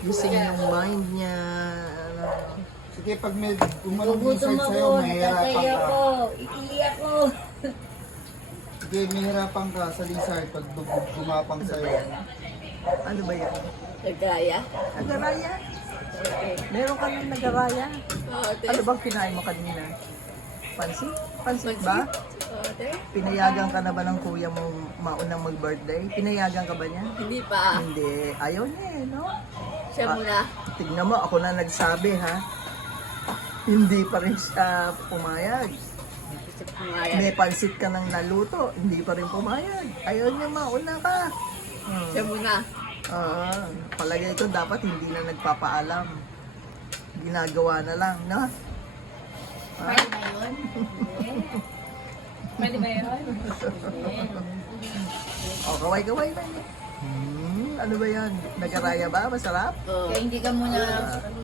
gising yung mind niya. Ano. Sige, pag may gumanong Gugutom inside sa'yo, ako, mahihirapan natatay ka. ako, iiyak ako. Sige, mahihirapan ka sa lizard pag gumapang sa'yo. Ano ba yan? Nagkaya? Nagaraya? Meron ka ng nagaraya? Ate. Ano bang kinain mo kanina? Pansit? Pansit ba? Ate? Pinayagan ka na ba ng kuya mo maunang mag-birthday? Pinayagan ka ba niya? Hindi pa. Hindi. Ayaw niya eh, no? Siya muna. Tignan mo, ako na nagsabi ha. Hindi pa rin siya pumayag. Siya pumayag. May pansit ka nang naluto, hindi pa rin pumayag. Ayaw niya mauna ka. Siya muna. Palagay ko dapat hindi na nagpapaalam. Ginagawa na lang, no? Pwede ba yun? Pwede ba yun? O, kaway-kaway ba yun? Ano ba yan? Nagaraya ba? Masarap? Kaya hindi ka muna